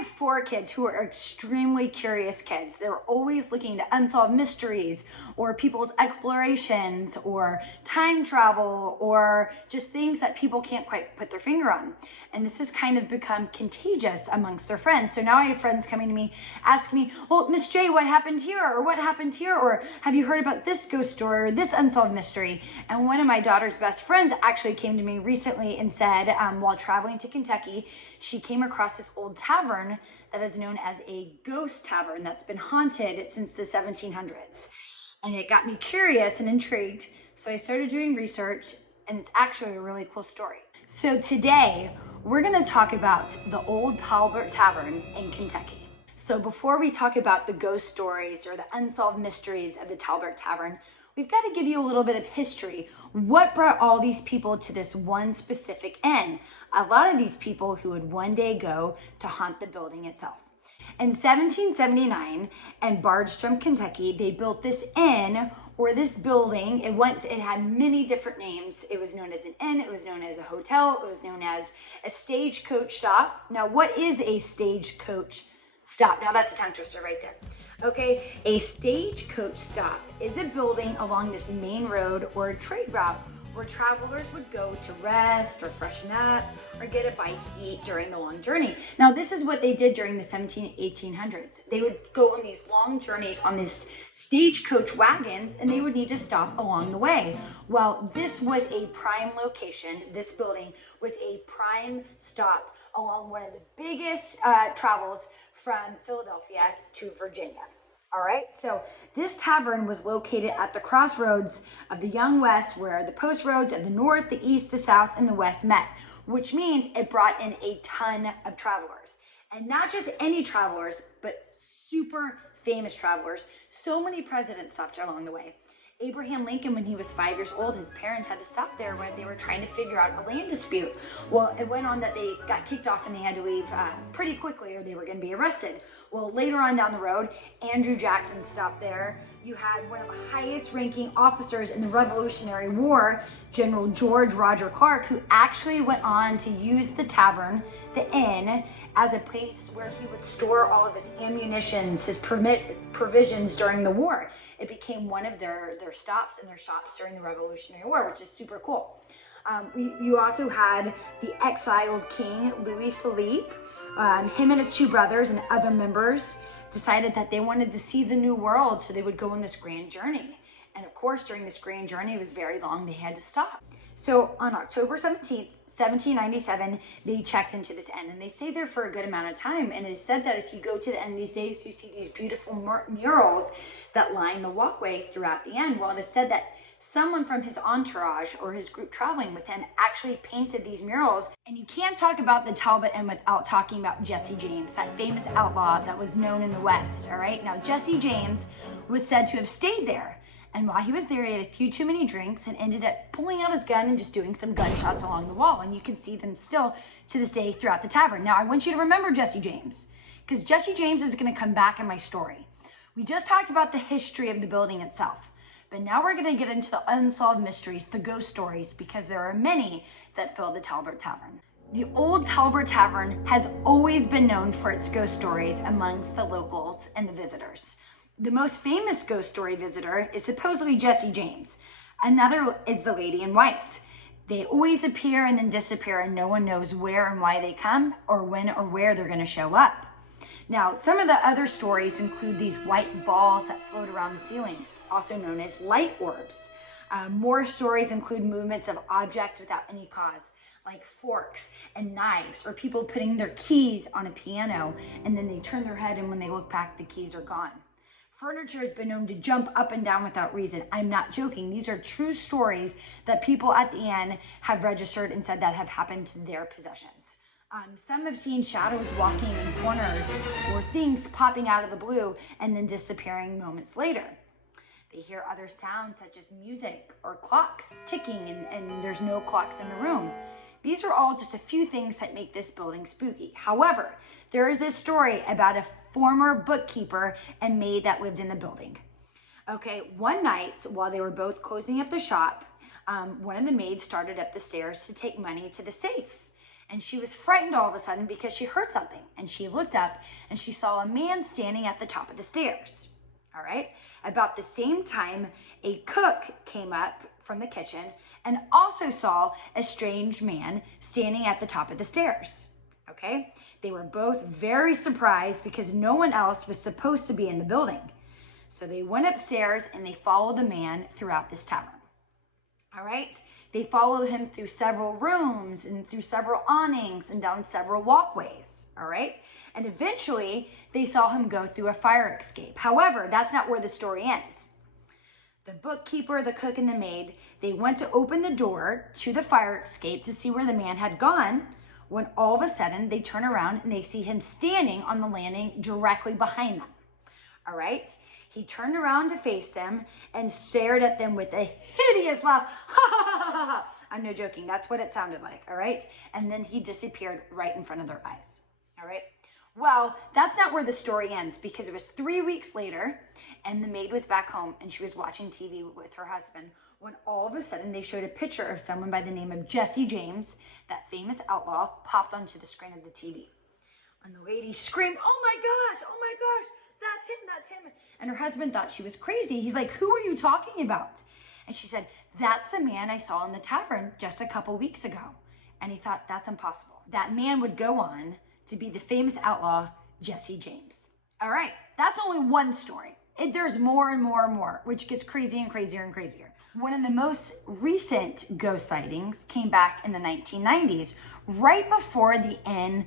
have 4 kids who are extremely curious kids. They're always looking to unsolved mysteries or people's explorations or time travel or just things that people can't quite put their finger on. And this has kind of become contagious amongst their friends. So now I have friends coming to me, asking me, well, Miss J, what happened here? Or what happened here? Or have you heard about this ghost story or this unsolved mystery? And one of my daughter's best friends actually came to me recently and said, while traveling to Kentucky, she came across this old tavern that is known as a ghost tavern that's been haunted since the 1700s. And it got me curious and intrigued. So I started doing research, and it's actually a really cool story. So today, we're gonna talk about the Old Talbott Tavern in Kentucky. So before we talk about the ghost stories or the unsolved mysteries of the Talbert Tavern, we've got to give you a little bit of history. What brought all these people to this one specific inn? A lot of these people who would one day go to haunt the building itself. In 1779 in Bardstown, Kentucky, they built this inn or this building. It had many different names. It was known as an inn, it was known as a hotel, it was known as a stagecoach stop. Now, what is a stagecoach stop? Now that's a tongue twister right there. Okay, a stagecoach stop is a building along this main road or a trade route where travelers would go to rest or freshen up or get a bite to eat during the long journey. Now, this is what they did during the 1800s. They would go on these long journeys on these stagecoach wagons, and they would need to stop along the way. Well, this was a prime location. This building was a prime stop along one of the biggest travels from Philadelphia to Virginia. All right, so this tavern was located at the crossroads of the Young West, where the post roads of the north, the east, the south, and the west met, which means it brought in a ton of travelers. And not just any travelers, but super famous travelers. So many presidents stopped along the way. Abraham Lincoln, when he was 5 years old, his parents had to stop there when they were trying to figure out a land dispute. Well, it went on that they got kicked off and they had to leave pretty quickly or they were going to be arrested. Well, later on down the road, Andrew Jackson stopped there. You had one of the highest ranking officers in the Revolutionary War, General George Roger Clark, who actually went on to use the tavern, the inn, as a place where he would store all of his ammunitions, his provisions during the war. It became one of their stops and their shops during the Revolutionary War, which is super cool. You also had the exiled king, Louis Philippe. Him and his 2 brothers and other members decided that they wanted to see the new world, so they would go on this grand journey. And of course, during this grand journey, it was very long, they had to stop. So on October 17th, 1797, they checked into this inn, and they stayed there for a good amount of time. And it is said that if you go to the inn these days, you see these beautiful murals that line the walkway throughout the inn. Well, it is said that someone from his entourage or his group traveling with him actually painted these murals. And you can't talk about the Talbot Inn without talking about Jesse James, that famous outlaw that was known in the West, all right? Now, Jesse James was said to have stayed there. And while he was there, he had a few too many drinks and ended up pulling out his gun and just doing some gunshots along the wall. And you can see them still to this day throughout the tavern. Now, I want you to remember Jesse James, because Jesse James is going to come back in my story. We just talked about the history of the building itself, but now we're going to get into the unsolved mysteries, the ghost stories, because there are many that fill the Talbert Tavern. The Old Talbot Tavern has always been known for its ghost stories amongst the locals and the visitors. The most famous ghost story visitor is supposedly Jesse James. Another is the Lady in White. They always appear and then disappear, and no one knows where and why they come or when or where they're going to show up. Now, some of the other stories include these white balls that float around the ceiling, also known as light orbs. More stories include movements of objects without any cause, like forks and knives, or people putting their keys on a piano and then they turn their head and when they look back, the keys are gone. Furniture has been known to jump up and down without reason. I'm not joking. These are true stories that people at the inn have registered and said that have happened to their possessions. Some have seen shadows walking in corners or things popping out of the blue and then disappearing moments later. They hear other sounds such as music or clocks ticking and there's no clocks in the room. These are all just a few things that make this building spooky. However, there is a story about a former bookkeeper and maid that lived in the building. Okay, one night while they were both closing up the shop, one of the maids started up the stairs to take money to the safe. And she was frightened all of a sudden because she heard something. And she looked up and she saw a man standing at the top of the stairs. All right. About the same time, a cook came up from the kitchen and also saw a strange man standing at the top of the stairs. Okay. They were both very surprised because no one else was supposed to be in the building. So they went upstairs and they followed the man throughout this tavern. All right. They followed him through several rooms and through several awnings and down several walkways. All right. And eventually they saw him go through a fire escape. However, that's not where the story ends. The bookkeeper, the cook, and the maid, they went to open the door to the fire escape to see where the man had gone, when all of a sudden they turn around and they see him standing on the landing directly behind them. All right. He turned around to face them and stared at them with a hideous laugh. Ha ha ha ha ha. I'm no joking. That's what it sounded like. All right. And then he disappeared right in front of their eyes. All right. Well, that's not where the story ends, because it was 3 weeks later and the maid was back home and she was watching TV with her husband when all of a sudden they showed a picture of someone by the name of Jesse James, that famous outlaw, popped onto the screen of the TV. And the lady screamed, oh my gosh, that's him. And her husband thought she was crazy. He's like, who are you talking about? And she said, that's the man I saw in the tavern just a couple weeks ago. And he thought, that's impossible. That man would go on to be the famous outlaw, Jesse James. All right, that's only one story. There's more and more and more, which gets crazier and crazier and crazier. One of the most recent ghost sightings came back in the 1990s, right before the inn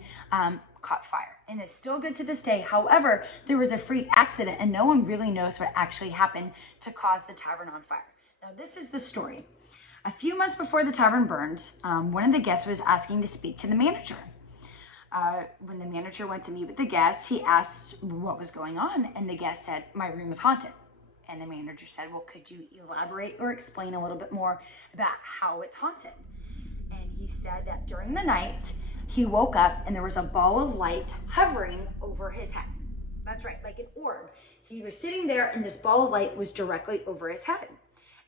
caught fire. And it's still good to this day. However, there was a freak accident and no one really knows what actually happened to cause the tavern on fire. Now, this is the story. A few months before the tavern burned, one of the guests was asking to speak to the manager. When the manager went to meet with the guest, he asked what was going on, and the guest said, my room is haunted. And the manager said, well, could you elaborate or explain a little bit more about how it's haunted? And he said that during the night, he woke up and there was a ball of light hovering over his head. That's right, like an orb. He was sitting there and this ball of light was directly over his head.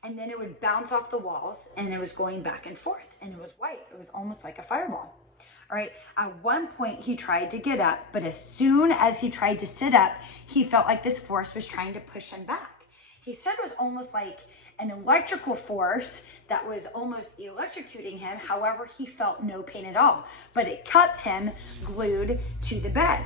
And then it would bounce off the walls and it was going back and forth, and it was white. It was almost like a fireball. All right. At one point he tried to get up, but as soon as he tried to sit up, he felt like this force was trying to push him back. He said it was almost like an electrical force that was almost electrocuting him. However, he felt no pain at all, but it kept him glued to the bed.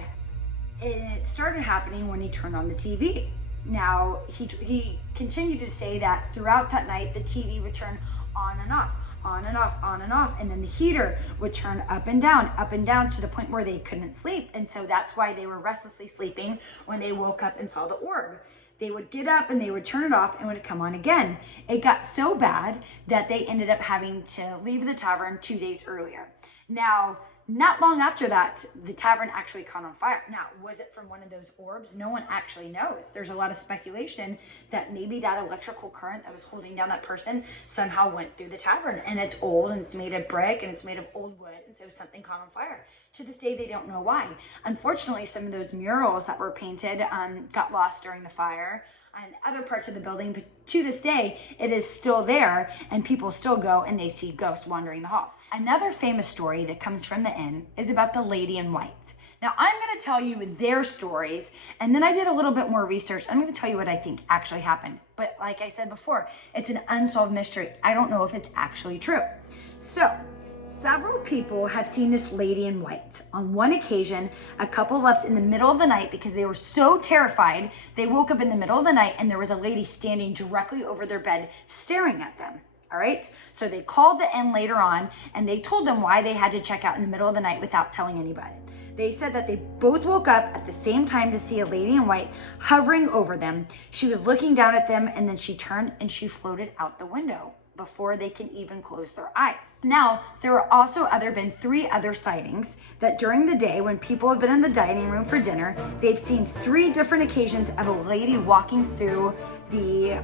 And it started happening when he turned on the TV. Now, he continued to say that throughout that night, the TV would turn on and off, on and off, on and off. And then the heater would turn up and down to the point where they couldn't sleep. And so that's why they were restlessly sleeping when they woke up and saw the orb. They would get up and they would turn it off and it would come on again. It got so bad that they ended up having to leave the tavern 2 days earlier. Now, not long after that, the tavern actually caught on fire. Now, was it from one of those orbs? No one actually knows. There's a lot of speculation that maybe that electrical current that was holding down that person somehow went through the tavern, and it's old and it's made of brick and it's made of old wood, and so something caught on fire. To this day, they don't know why. Unfortunately, some of those murals that were painted got lost during the fire and other parts of the building, but to this day, it is still there and people still go and they see ghosts wandering the halls. Another famous story that comes from the inn is about the lady in white. Now, I'm going to tell you their stories, and then I did a little bit more research. I'm going to tell you what I think actually happened. But like I said before, it's an unsolved mystery. I don't know if it's actually true. So, several people have seen this lady in white. On one occasion, a couple left in the middle of the night because they were so terrified. They woke up in the middle of the night and there was a lady standing directly over their bed staring at them. All right. So they called the inn later on and they told them why they had to check out in the middle of the night without telling anybody. They said that they both woke up at the same time to see a lady in white hovering over them. She was looking down at them and then she turned and she floated out the window before they can even close their eyes. Now, there were also been 3 other sightings that during the day when people have been in the dining room for dinner, they've seen 3 different occasions of a lady walking through the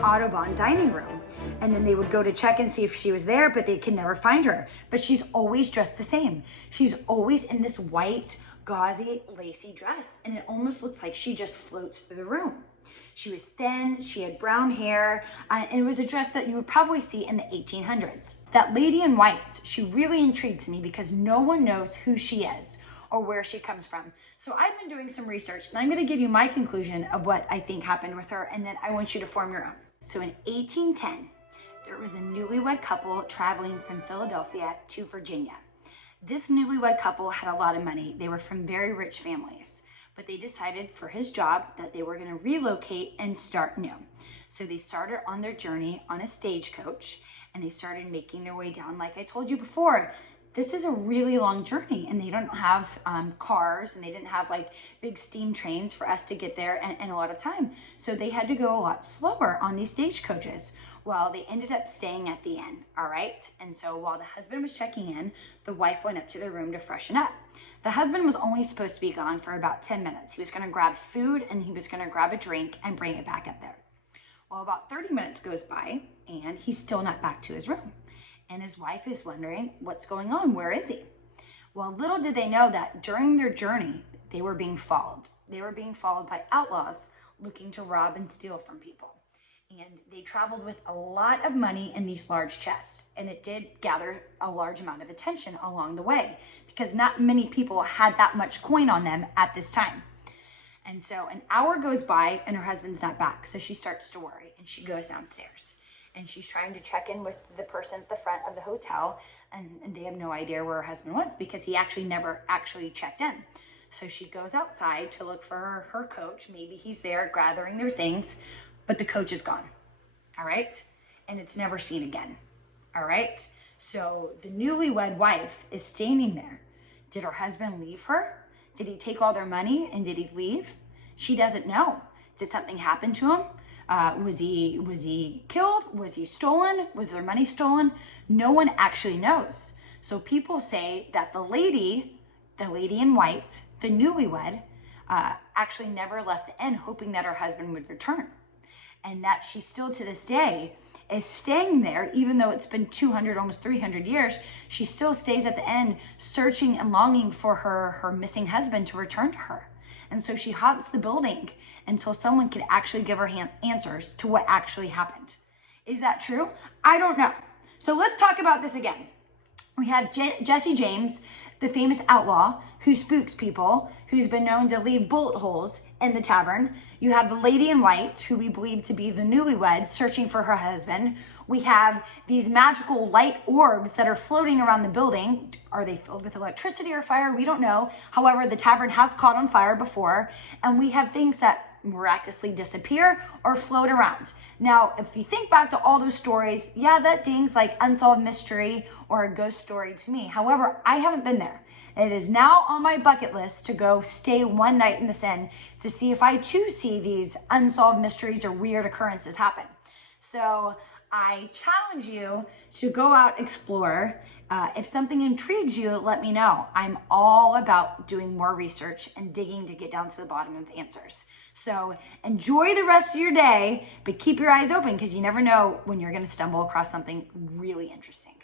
Audubon dining room. And then they would go to check and see if she was there, but they could never find her. But she's always dressed the same. She's always in this white, gauzy, lacy dress, and it almost looks like she just floats through the room. She was thin, she had brown hair, and it was a dress that you would probably see in the 1800s. That lady in white, she really intrigues me because no one knows who she is or where she comes from. So I've been doing some research, and I'm going to give you my conclusion of what I think happened with her, and then I want you to form your own. So in 1810, there was a newlywed couple traveling from Philadelphia to Virginia. This newlywed couple had a lot of money. They were from very rich families, but they decided for his job that they were going to relocate and start new. So they started on their journey on a stagecoach, and they started making their way down. Like I told you before, this is a really long journey, and they don't have cars, and they didn't have like big steam trains for us to get there in a lot of time. So they had to go a lot slower on these stagecoaches. Well, they ended up staying at the inn, all right? And so while the husband was checking in, the wife went up to their room to freshen up. The husband was only supposed to be gone for about 10 minutes. He was gonna grab food and he was gonna grab a drink and bring it back up there. Well, about 30 minutes goes by and he's still not back to his room. And his wife is wondering, what's going on? Where is he? Well, little did they know that during their journey, they were being followed. They were being followed by outlaws looking to rob and steal from people. And they traveled with a lot of money in these large chests. And it did gather a large amount of attention along the way because not many people had that much coin on them at this time. And so an hour goes by and her husband's not back. So she starts to worry and she goes downstairs. And she's trying to check in with the person at the front of the hotel, and they have no idea where her husband was because he actually never actually checked in. So she goes outside to look for her coach. Maybe he's there gathering their things, but the coach is gone, all right? And it's never seen again, all right? So the newlywed wife is standing there. Did her husband leave her? Did he take all their money and did he leave? She doesn't know. Did something happen to him? Was he killed? Was he stolen? Was their money stolen? No one actually knows. So people say that the lady in white, the newlywed, actually never left the inn hoping that her husband would return. And that she still to this day is staying there, even though it's been 200, almost 300 years, she still stays at the inn searching and longing for her missing husband to return to her. And so she haunts the building until someone can actually give her answers to what actually happened. Is that true? I don't know. So let's talk about this again. We have Jesse James, the famous outlaw who spooks people, who's been known to leave bullet holes in the tavern. You have the lady in white, who we believe to be the newlywed searching for her husband. We have these magical light orbs that are floating around the building. Are they filled with electricity or fire? We don't know. However, the tavern has caught on fire before. And we have things that miraculously disappear or float around. Now, if you think back to all those stories, yeah, that dings like unsolved mystery or a ghost story to me. However, I haven't been there. It is now on my bucket list to go stay one night in this inn to see if I too see these unsolved mysteries or weird occurrences happen. So I challenge you to go out, explore. If something intrigues you, let me know. I'm all about doing more research and digging to get down to the bottom of the answers. So enjoy the rest of your day, but keep your eyes open because you never know when you're going to stumble across something really interesting.